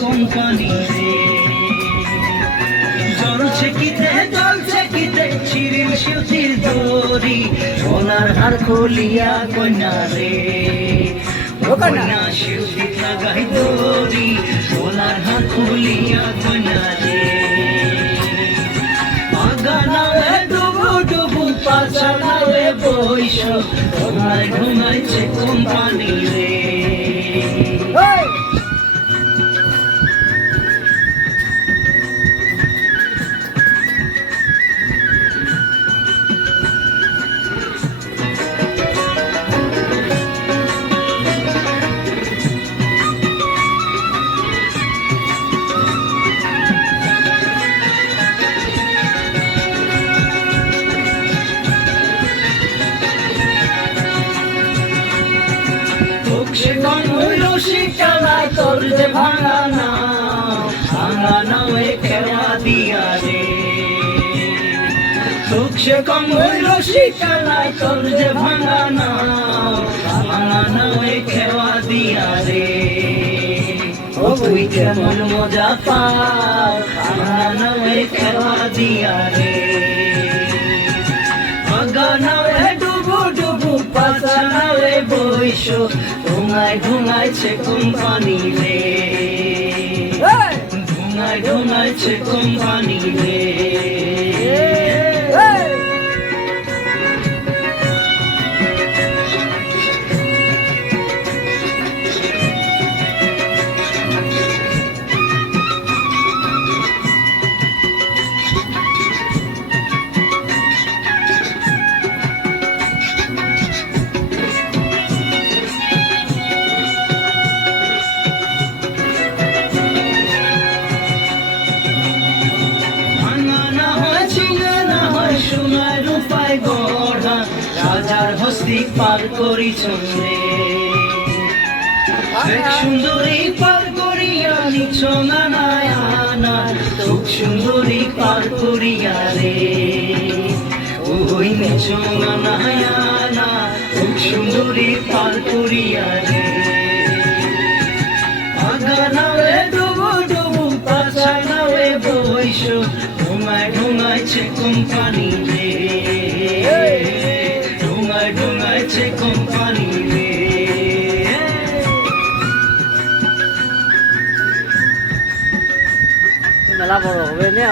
company রে জ্বলছে কিতে চিরিল সুতির দড়ি সোনার হার খুলিয়া কন্যা রে কন্যা সুতি লাগাই দড়ি সোনার হার খুলিয়া কন্যা রে আগানালে ডুবু ডুবু পাছানালে বইস তোমায় ঘুমাইছে কোম্পানি রে সে কোন হইল শিকালায় তোর যে ভাঙা নাও এ খেলা দিয়া রে সে কোন হইল শিকালায় তোর যে ভাঙা নাও এ খেলা দিয়া রে ও তুই কেমন মজা পাও ভাঙা নাও এ খেলা দিয়া রে ভাঙা নাও এ ডুবু ডুবু পাছা নাও এ বইস ধুঙায় ধুঙাইছে কোম্পানি রে ধুঙায় ধুঙাইছে কোম্পানি রে সোনার রূপায় গড়া রাজার হস্তি পার করিছ রে এক সুন্দরী পার করিয়া নিছ নানা তোক সুন্দরী পার করিয়া রে ওই নিছ নানা তোক সুন্দরী পার করিয়া রে আগা নাওয়ে ডুবু ডুবু পাছা নাওয়ে বইস ঢুঙায় ঢুঙাইছে কোম্পানি রে ঢুঙায় ঢুঙাইছে কোম্পানি রে মেলা বড় হবে না